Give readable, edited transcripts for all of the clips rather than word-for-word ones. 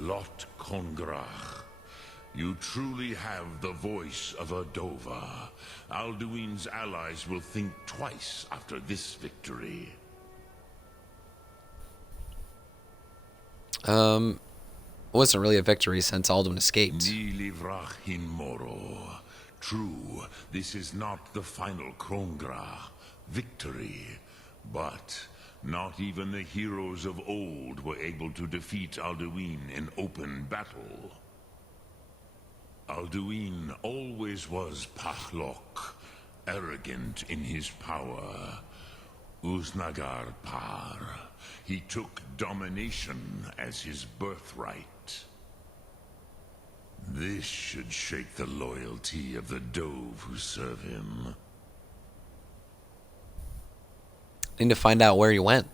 Lot Kongrach. You truly have the voice of a Dova. Alduin's allies will think twice after this victory. It wasn't really a victory since Alduin escaped. True, this is not the final Kongrach victory, but not even the heroes of old were able to defeat Alduin in open battle. Alduin always was Pahlok, arrogant in his power. Uznagar Par. He took domination as his birthright. This should shake the loyalty of the Dove who serve him. Need to find out where he went.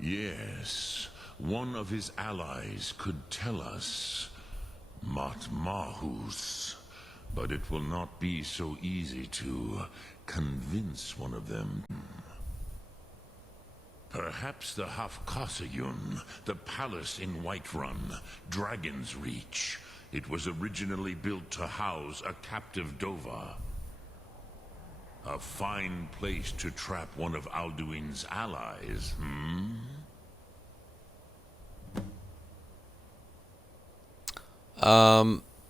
Yes, one of his allies could tell us. Matmahus. But it will not be so easy to convince one of them. Perhaps the Hafkasayun, the palace in Whiterun, Dragon's Reach. It was originally built to house a captive Dova. A fine place to trap one of Alduin's allies,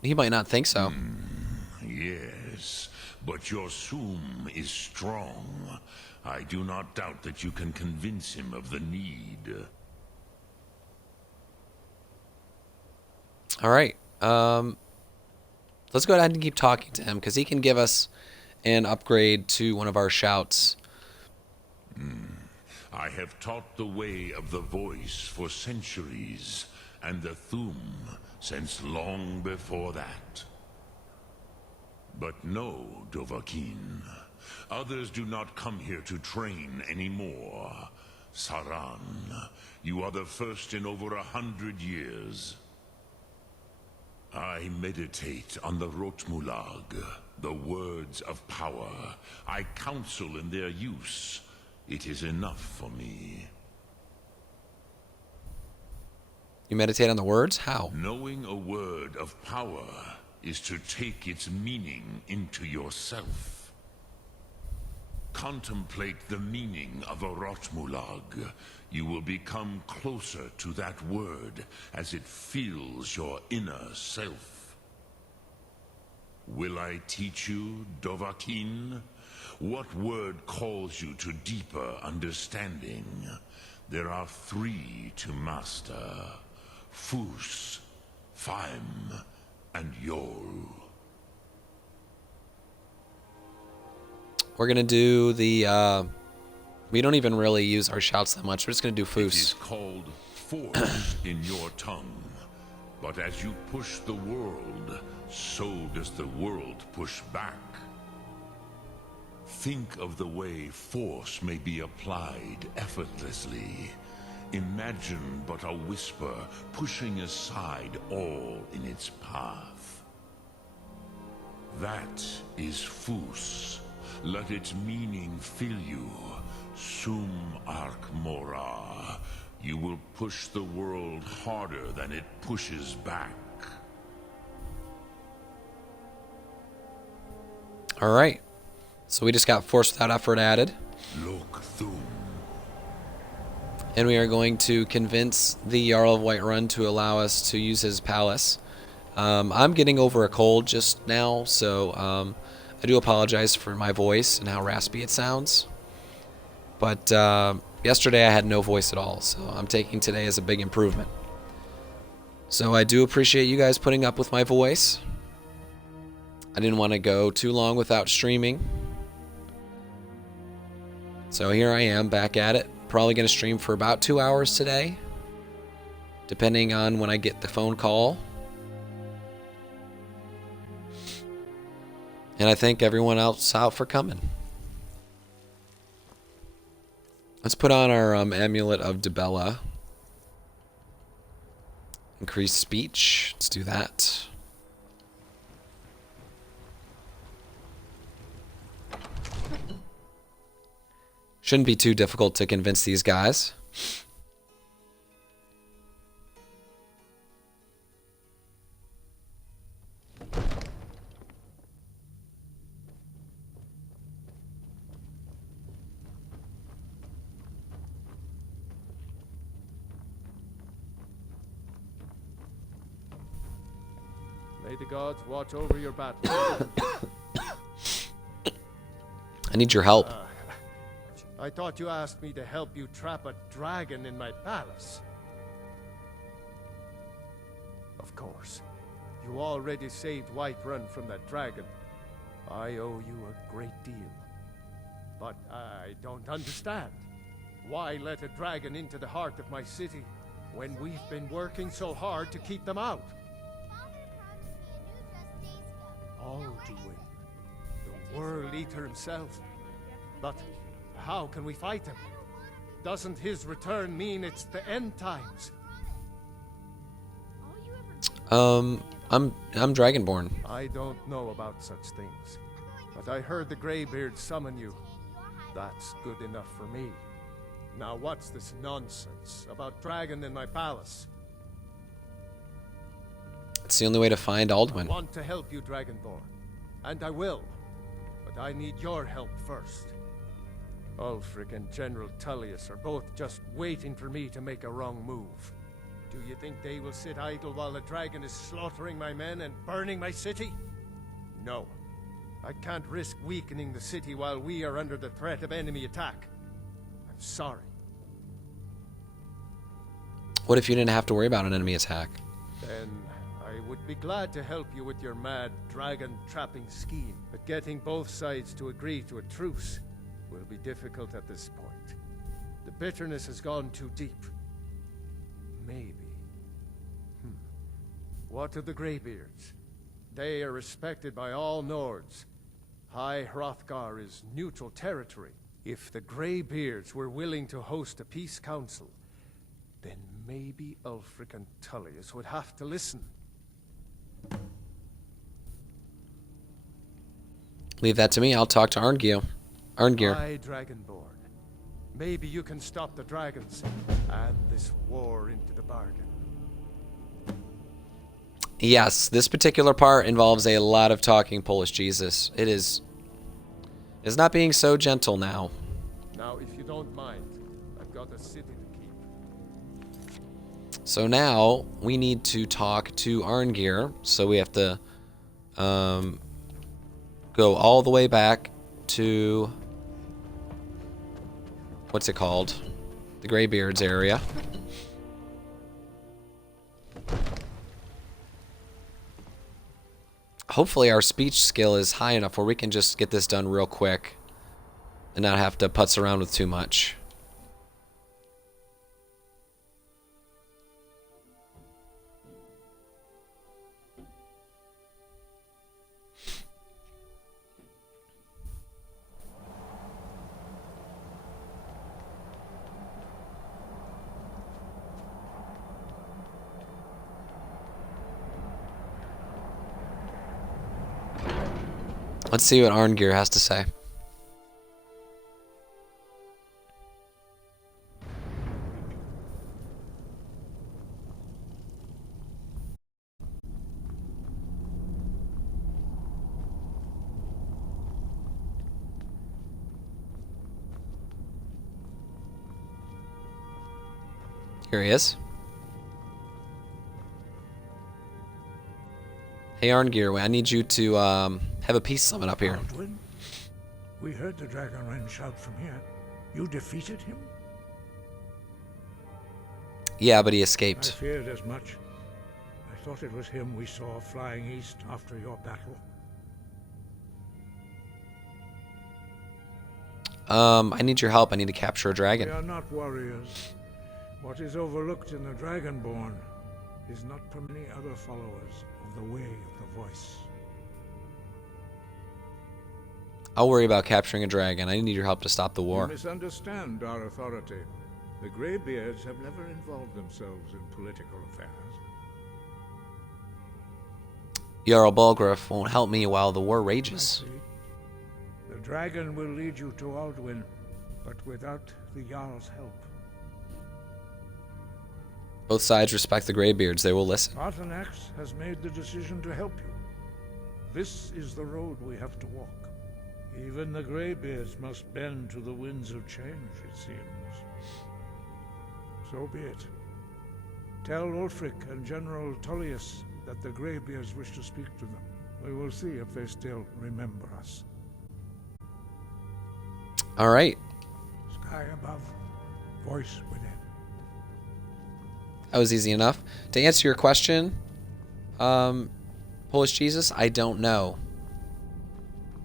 He might not think so. Yes, but your Sum is strong. I do not doubt that you can convince him of the need. All right. Let's go ahead and keep talking to him, because he can give us an upgrade to one of our shouts. I have taught the way of the voice for centuries, and the Thum since long before that. But no, Dovahkiin. Others do not come here to train anymore. Saran, you are the first in over 100 years. I meditate on the Rotmulag, the words of power. I counsel in their use. It is enough for me. You meditate on the words? How? Knowing a word of power is to take its meaning into yourself. Contemplate the meaning of a Rotmulag. You will become closer to that word as it fills your inner self. Will I teach you, Dovahkiin? What word calls you to deeper understanding? There are 3 to master. Fus, Faim, and Yol. We're going to do the... we don't even really use our shouts that much. We're just going to do Fus. It is called force in your tongue. But as you push the world, so does the world push back. Think of the way force may be applied effortlessly. Imagine but a whisper pushing aside all in its path. That is Fus. Let its meaning fill you. Sum Ark Mora. You will push the world harder than it pushes back. All right. So we just got force without effort added. Look Thum. And we are going to convince the Jarl of Whiterun to allow us to use his palace. I'm getting over a cold just now, so I do apologize for my voice and how raspy it sounds. But yesterday I had no voice at all, so I'm taking today as a big improvement. So I do appreciate you guys putting up with my voice. I didn't want to go too long without streaming. So here I am back at it. Probably going to stream for about 2 hours today, depending on when I get the phone call. And I thank everyone else out for coming. Let's put on our Amulet of Dibella. Increase speech. Let's do that. Shouldn't be too difficult to convince these guys. May the gods watch over your battle. I need your help. I thought you asked me to help you trap a dragon in my palace. Of course. You already saved Whiterun from that dragon. I owe you a great deal. But I don't understand. Why let a dragon into the heart of my city when we've been working so hard to keep them out? Alduin, the World Eater himself. But how can we fight him? Doesn't his return mean it's the end times? I'm Dragonborn. I don't know about such things, but I heard the Greybeard summon you. That's good enough for me. Now what's this nonsense about dragon in my palace? It's the only way to find Alduin. I want to help you, Dragonborn, and I will, but I need your help first. Ulfric and General Tullius are both just waiting for me to make a wrong move. Do you think they will sit idle while the dragon is slaughtering my men and burning my city? No. I can't risk weakening the city while we are under the threat of enemy attack. I'm sorry. What if you didn't have to worry about an enemy attack? Then I would be glad to help you with your mad dragon-trapping scheme. But getting both sides to agree to a truce will be difficult at this point. The bitterness has gone too deep. Maybe. What of the Greybeards? They are respected by all Nords. High Hrothgar is neutral territory. If the Greybeards were willing to host a peace council, then maybe Ulfric and Tullius would have to listen. Leave that to me. I'll talk to Arngeir. Aye, Dragonborn. Maybe you can stop the dragons and this war into the bargain. Yes, this particular part involves a lot of talking Polish Jesus. It's not being so gentle now. Now, if you don't mind, I've got a city to keep. So now we need to talk to Arngeir. So we have to go all the way back to what's it called? The Greybeards area. Hopefully our speech skill is high enough where we can just get this done real quick and not have to putz around with too much. Let's see what Arngeir has to say. Here he is. Hey Arngeir, I need you to have a peace summit up here. Alduin, we heard the Dragonren shout from here. You defeated him? Yeah, but he I escaped. feared as much. I thought it was him we saw flying east after your battle. I need your help. I need to capture a We dragon. are not warriors. What is overlooked in the Dragonborn is not for many other followers of the Way of the Voice. I'll worry about capturing a dragon. I need your help to stop the You war. misunderstand our authority. The Greybeards have never involved themselves in political affairs. Jarl Balgruuf won't help me while the war I rages. see. The dragon will lead you to Alduin, but without the Jarl's help. Both sides respect the Greybeards. They will listen. Arthanax has made the decision to help you. This is the road we have to walk. Even the Greybeards must bend to the winds of change, it seems. So be it. Tell Ulfric and General Tullius that the Greybeards wish to speak to them. We will see if they still remember us. All right. Sky above, voice within. That was easy enough. To answer your question, Polish Jesus, I don't know.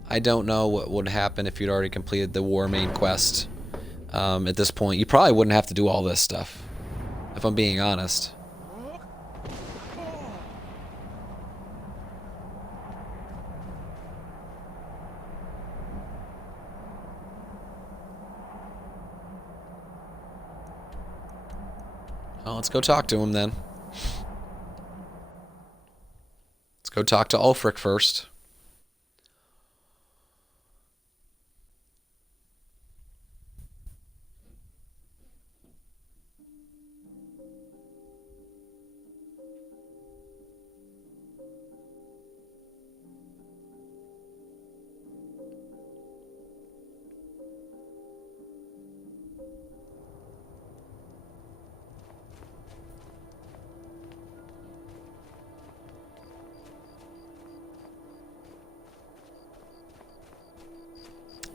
I don't know what would happen if you'd already completed the war main quest. At this point, you probably wouldn't have to do all this stuff, if I'm being honest. Well, let's go talk to him then. Let's go talk to Ulfric first.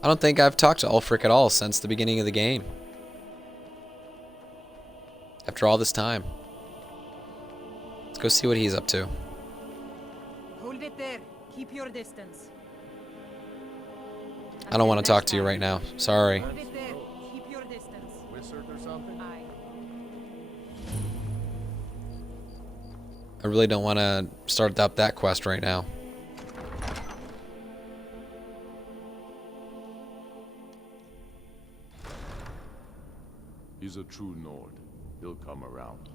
I don't think I've talked to Ulfric at all since the beginning of the game. After all this time. Let's go see what he's up to. Hold it there. Keep your distance. I don't want to talk to you right now. Sorry. Hold it there. Keep your distance. Wizard or something? Aye. I really don't want to start up that quest right now. He's a true Nord. He'll come around.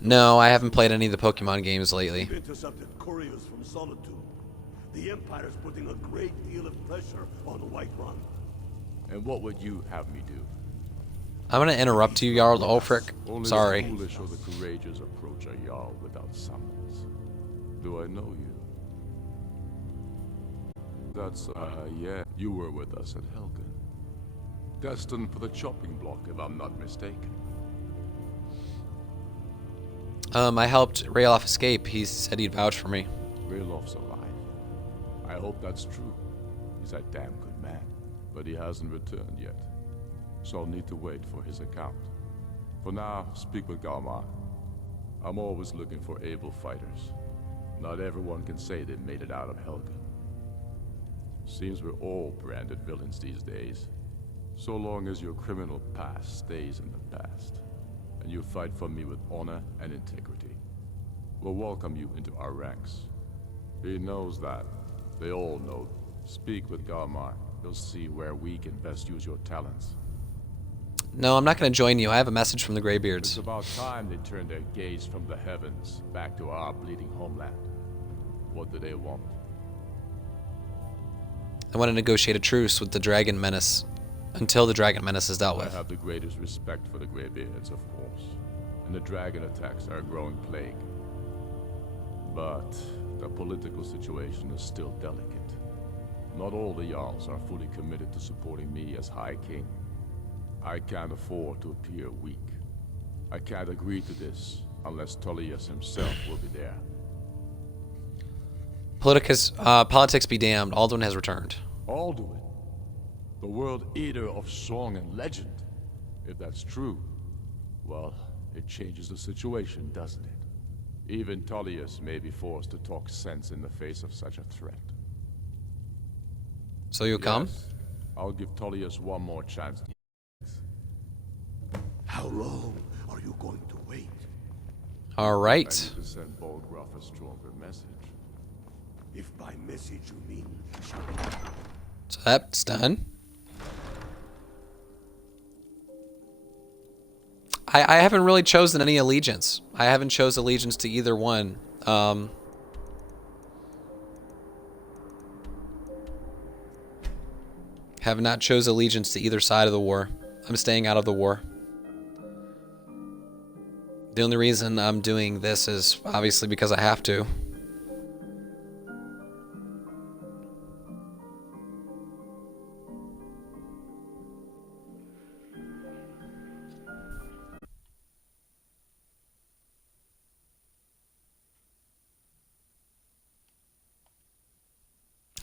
No, I haven't played any of the Pokemon games lately. We've intercepted couriers from Solitude. The Empire's putting a great deal of pressure on Whiterun. And what would you have me do? I'm going to interrupt you, Jarl Ulfric. Only Sorry. the foolish or the courageous approach a Jarl without summons. Do I know you? That's, yeah. You were with us at Helgen. Destined for the chopping block, if I'm not mistaken. I helped Rayloff escape. He said he'd vouch for me. Raylof's alive. I hope that's true. He's a damn good man. But he hasn't returned yet. So I'll need to wait for his account. For now, speak with Galmar. I'm always looking for able fighters. Not everyone can say they made it out of Helgen. Seems we're all branded villains these days. So long as your criminal past stays in the past, and you fight for me with honor and integrity, we'll welcome you into our ranks. He knows that. They all know. Speak with Galmar. He'll see where we can best use your talents. No, I'm not going to join you. I have a message from the It's Greybeards. about time they turned their gaze from the heavens back to our bleeding homeland. What do they want? I want to negotiate a truce with the Dragon Menace until the Dragon Menace is dealt I with. have the greatest respect for the Greybeards, of course. And the dragon attacks are a growing plague. But the political situation is still delicate. Not all the Jarls are fully committed to supporting me as High King. I can't afford to appear weak. I can't agree to this unless Tullius himself will be there. Politics be damned. Alduin has returned. Alduin, the world eater of song and legend. If that's true, well, it changes the situation, doesn't it? Even Tullius may be forced to talk sense in the face of such a threat. So you'll come? Yes, I'll give Tullius one more chance. How long are you going to wait? All I right. need to send Bolgraf a stronger message. If by message you mean... So that's done. I haven't really chosen any allegiance. I haven't chose allegiance to either one. Have not chose allegiance to either side of the war. I'm staying out of the war. The only reason I'm doing this is obviously because I have to.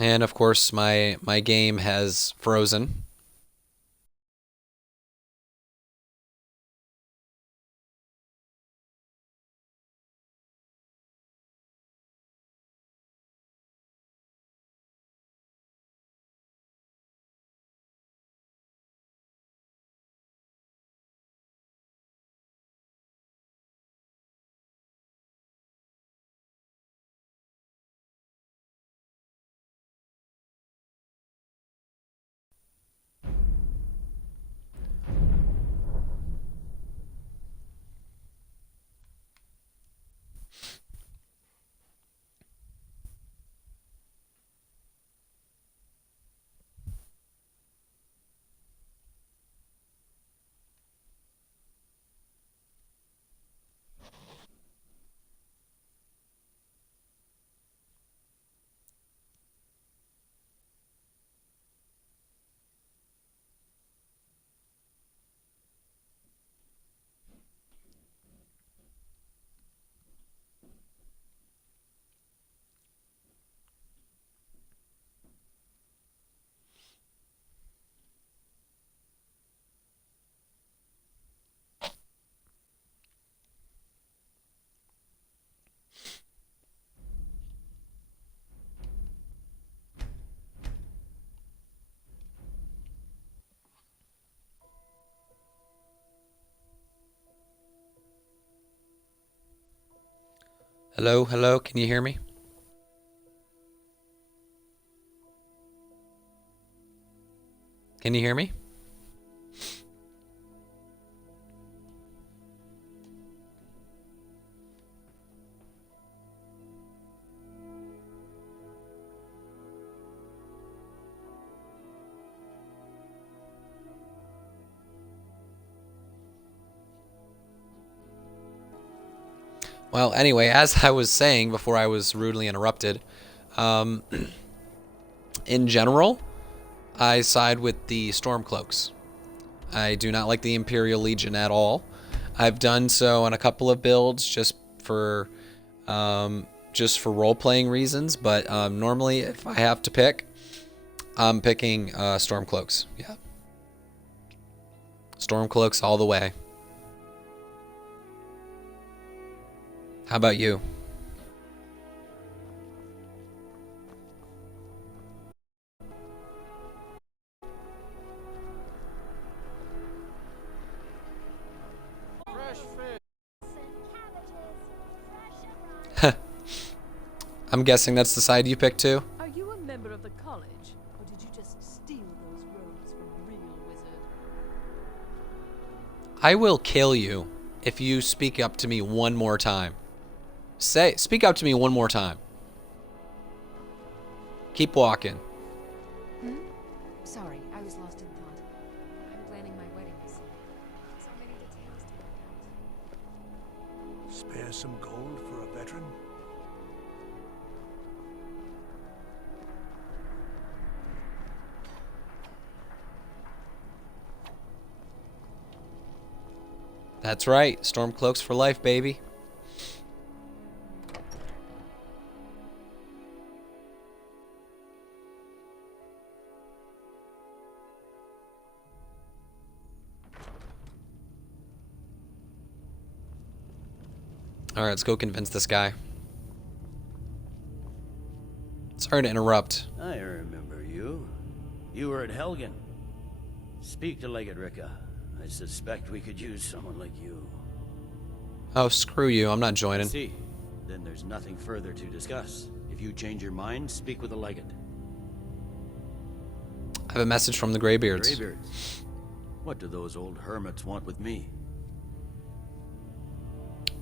And of course, my game has frozen. Hello, hello, can you hear me? Can you hear me? Well, anyway, as I was saying before I was rudely interrupted, in general, I side with the Stormcloaks. I do not like the Imperial Legion at all. I've done so on a couple of builds just for role-playing reasons, but normally if I have to pick, I'm picking Stormcloaks. Yeah, Stormcloaks all the way. How about you? I'm guessing that's the side you picked too? Are you a member of the college, or did you just steal those robes from a real wizard? I will kill you if you speak up to me one more time. Speak up to me one more time. Keep walking. Sorry, I was lost in thought. I'm planning my wedding this year. So many details to work out. Spare some gold for a veteran? That's right, Stormcloaks for life, baby. Alright, let's go convince this guy. Sorry to interrupt. I remember you. You were at Helgen. Speak to Legate Ricka. I suspect we could use someone like you. Oh, screw you. I'm not joining. See, then there's nothing further to discuss. If you change your mind, speak with the Legate. I have a message from the Greybeards. Greybeards? What do those old hermits want with me?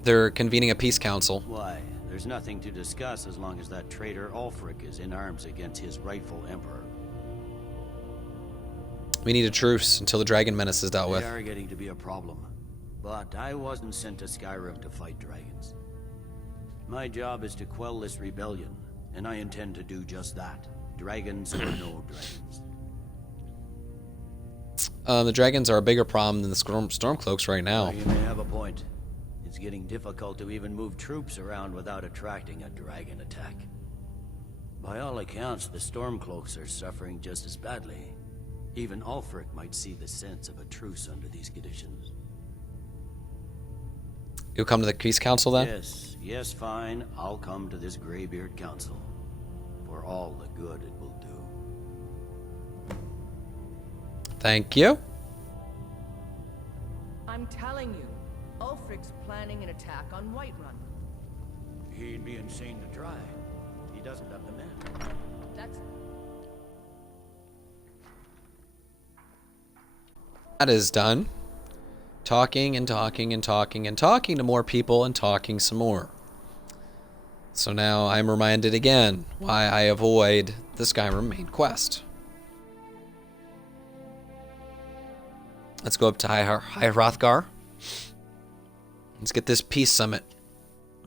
They're convening a peace council. Why? There's nothing to discuss as long as that traitor Ulfric is in arms against his rightful emperor. We need a truce until the dragon menace is dealt with. They are getting to be a problem. But I wasn't sent to Skyrim to fight dragons. My job is to quell this rebellion, and I intend to do just that. Dragons or no dragons. The dragons are a bigger problem than the Stormcloaks right now. Well, you may have a point. It's getting difficult to even move troops around without attracting a dragon attack. By all accounts, the Stormcloaks are suffering just as badly. Even Ulfric might see the sense of a truce under these conditions. You'll come to the Peace Council then? Yes, fine. I'll come to this Greybeard Council. For all the good it will do. Thank you. I'm telling you, Ulfric's planning an attack on Whiterun. He'd be insane to try. He doesn't have the men. That is done. Talking and talking and talking and talking to more people and talking some more. So now I'm reminded again why I avoid the Skyrim main quest. Let's go up to High Hrothgar. Let's get this peace summit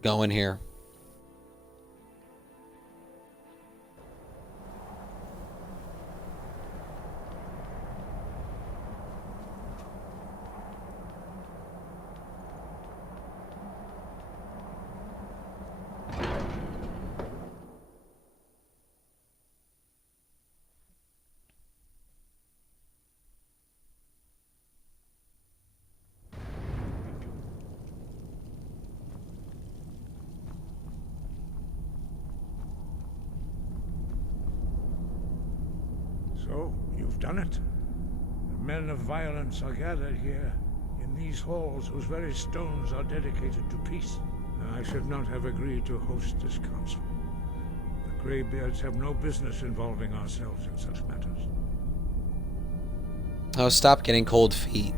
going here. So, you've done it. The men of violence are gathered here, in these halls whose very stones are dedicated to peace. I should not have agreed to host this council. The Greybeards have no business involving ourselves in such matters. Oh, stop getting cold feet.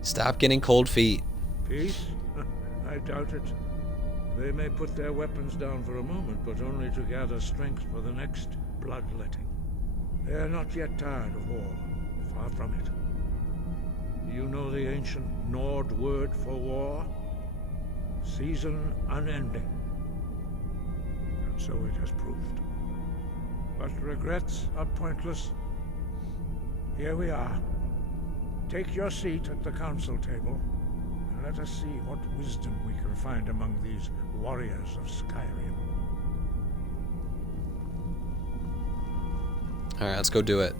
Stop getting cold feet. Peace? I doubt it. They may put their weapons down for a moment, but only to gather strength for the next bloodletting. They are not yet tired of war. Far from it. Do you know the ancient Nord word for war? Season unending. And so it has proved. But regrets are pointless. Here we are. Take your seat at the council table, and let us see what wisdom we can find among these warriors of Skyrim. Alright, let's go do it.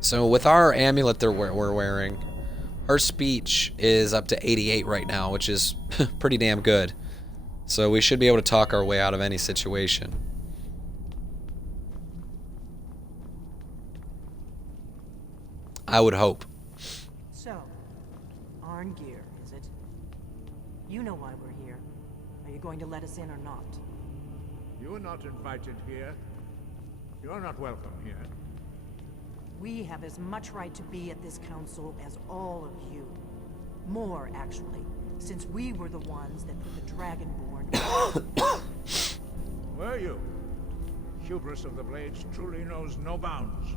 So with our amulet that we're wearing, our speech is up to 88 right now, which is pretty damn good. So we should be able to talk our way out of any situation. I would hope. So, Arngeir, is it? You know why we're here. Are you going to let us in or not? You are not invited here. You are not welcome here. We have as much right to be at this council as all of you. More, actually, since we were the ones that put the Dragonborn... Were you? Hubris of the Blades truly knows no bounds.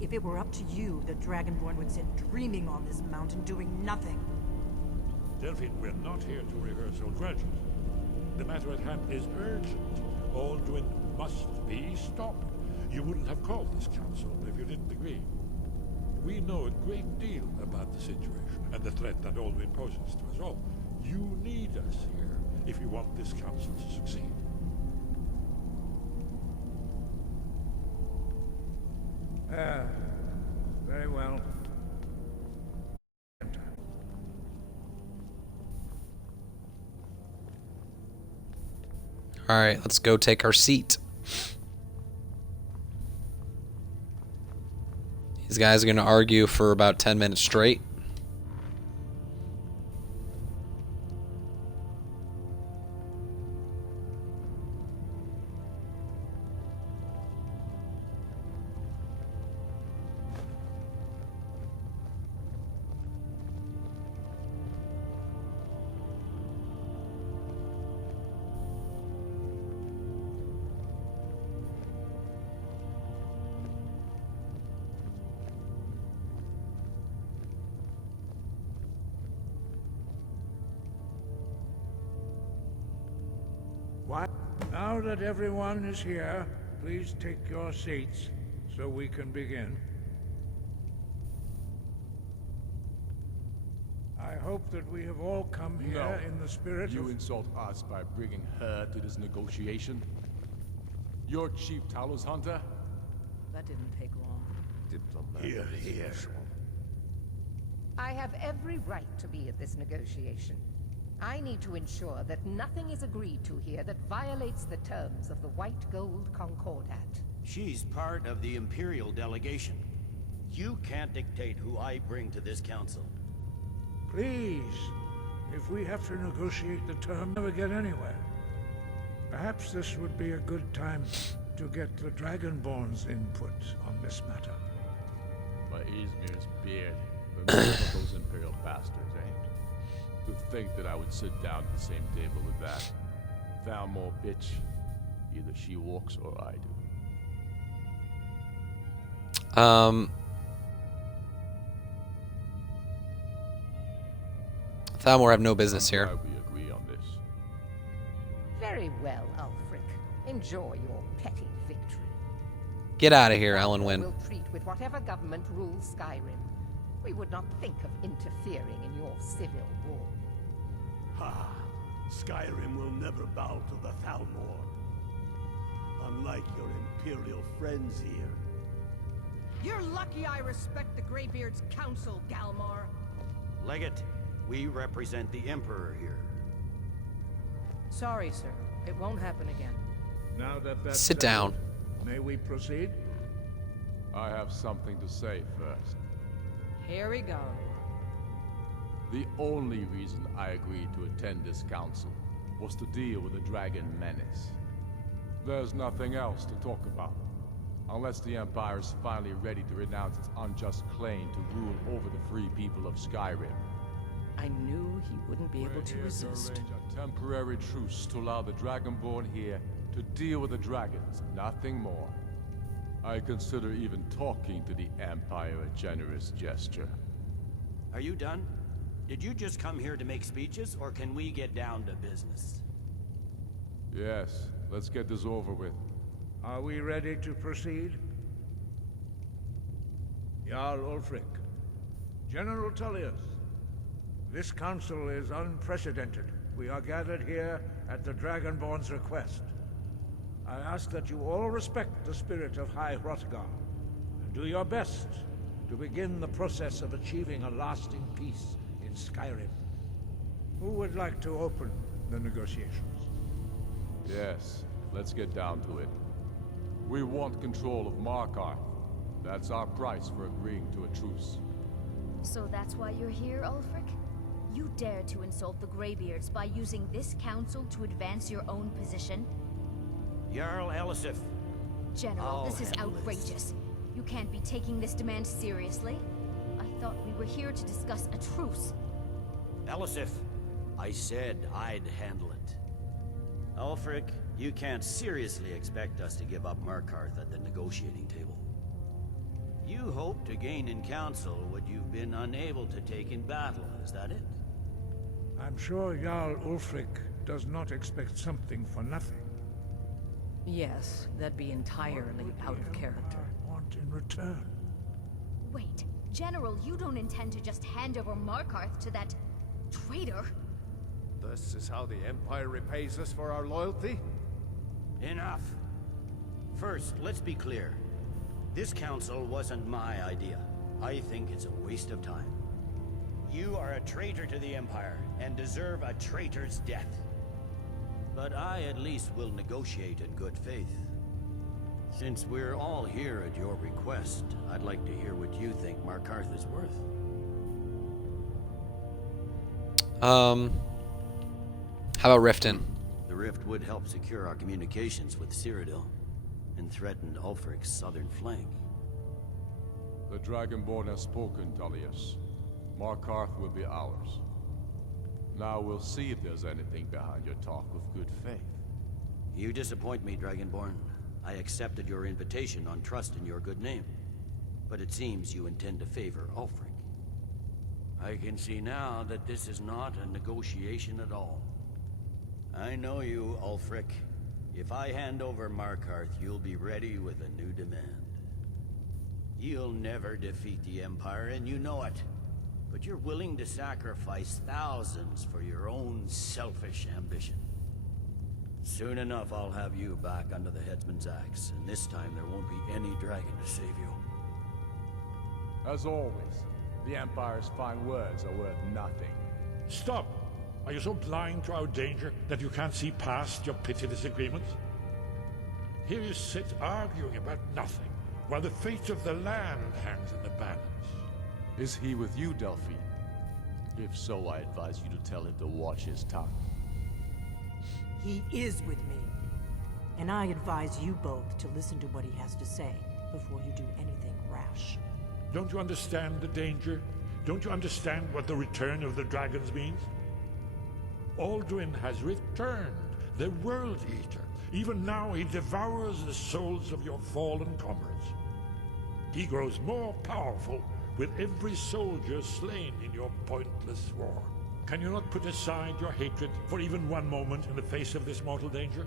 If it were up to you, the Dragonborn would sit dreaming on this mountain doing nothing. Delphine, we're not here to rehearse old grudges. The matter at hand is urgent. Alduin must be stopped. You wouldn't have called this council if you didn't agree. We know a great deal about the situation and the threat that Alduin poses to us all. You need us here if you want this council to succeed. Very well. Alright, let's go take our seat. These guys are going to argue for about 10 minutes straight. Now that everyone is here, please take your seats so we can begin. I hope that we have all come here in the spirit You of... insult us by bringing her to this negotiation? You're Chief Talos Hunter? That didn't take long. Here, here. I have every right to be at this negotiation. I need to ensure that nothing is agreed to here that violates the terms of the White Gold Concordat. She's part of the Imperial delegation. You can't dictate who I bring to this council. Please, if we have to negotiate the term, never get anywhere. Perhaps this would be a good time to get the Dragonborn's input on this matter. By Izmir's beard, the nerve of those Imperial bastards, eh? To think that I would sit down at the same table with that Thalmor bitch. Either she walks or I do. Thalmor have no business here. I'm glad we agree on this. Very well, Ulfric. Enjoy your petty victory. Get out of here, Alan Wynn. We'll treat with whatever government rules Skyrim. We would not think of interfering in your civil war. Ha! Skyrim will never bow to the Thalmor. Unlike your Imperial friends here. You're lucky I respect the Greybeard's counsel, Galmar. Legate, we represent the Emperor here. Sorry, sir. It won't happen again. Now that that's Sit down. May we proceed? I have something to say first. Here we go. The only reason I agreed to attend this council was to deal with the dragon menace. There's nothing else to talk about. Unless the Empire is finally ready to renounce its unjust claim to rule over the free people of Skyrim. I knew he wouldn't be able to resist. Arrange a temporary truce to allow the Dragonborn here to deal with the dragons, nothing more. I consider even talking to the Empire a generous gesture. Are you done? Did you just come here to make speeches, or can we get down to business? Yes, let's get this over with. Are we ready to proceed? Jarl Ulfric, General Tullius, this council is unprecedented. We are gathered here at the Dragonborn's request. I ask that you all respect the spirit of High Hrothgar, and do your best to begin the process of achieving a lasting peace in Skyrim. Who would like to open the negotiations? Yes, let's get down to it. We want control of Markarth. That's our price for agreeing to a truce. So that's why you're here, Ulfric? You dare to insult the Greybeards by using this council to advance your own position? Jarl Elisif. General, this is outrageous. You can't be taking this demand seriously. I thought we were here to discuss a truce. Elisif, I said I'd handle it. Ulfric, you can't seriously expect us to give up Markarth at the negotiating table. You hope to gain in council what you've been unable to take in battle, is that it? I'm sure Jarl Ulfric does not expect something for nothing. Yes, that'd be entirely out of character. I want in return. Wait, General, you don't intend to just hand over Markarth to that traitor? This is how the Empire repays us for our loyalty? Enough. First, let's be clear. This council wasn't my idea. I think it's a waste of time. You are a traitor to the Empire, and deserve a traitor's death. But I at least will negotiate in good faith. Since we're all here at your request, I'd like to hear what you think Markarth is worth. How about Riften? The rift would help secure our communications with Cyrodiil, and threaten Ulfric's southern flank. The Dragonborn has spoken, Tullius. Markarth will be ours. Now we'll see if there's anything behind your talk of good faith. You disappoint me, Dragonborn. I accepted your invitation on trust in your good name. But it seems you intend to favor Ulfric. I can see now that this is not a negotiation at all. I know you, Ulfric. If I hand over Markarth, you'll be ready with a new demand. You'll never defeat the Empire, and you know it. But you're willing to sacrifice thousands for your own selfish ambition. Soon enough, I'll have you back under the headsman's axe, and this time there won't be any dragon to save you. As always, the Empire's fine words are worth nothing. Stop! Are you so blind to our danger that you can't see past your petty disagreements? Here you sit arguing about nothing, while the fate of the land hangs in the balance. Is he with you, Delphine? If so, I advise you to tell him to watch his tongue. He is with me. And I advise you both to listen to what he has to say before you do anything rash. Don't you understand the danger? Don't you understand what the return of the dragons means? Alduin has returned, the World Eater. Even now he devours the souls of your fallen comrades. He grows more powerful with every soldier slain in your pointless war. Can you not put aside your hatred for even one moment in the face of this mortal danger?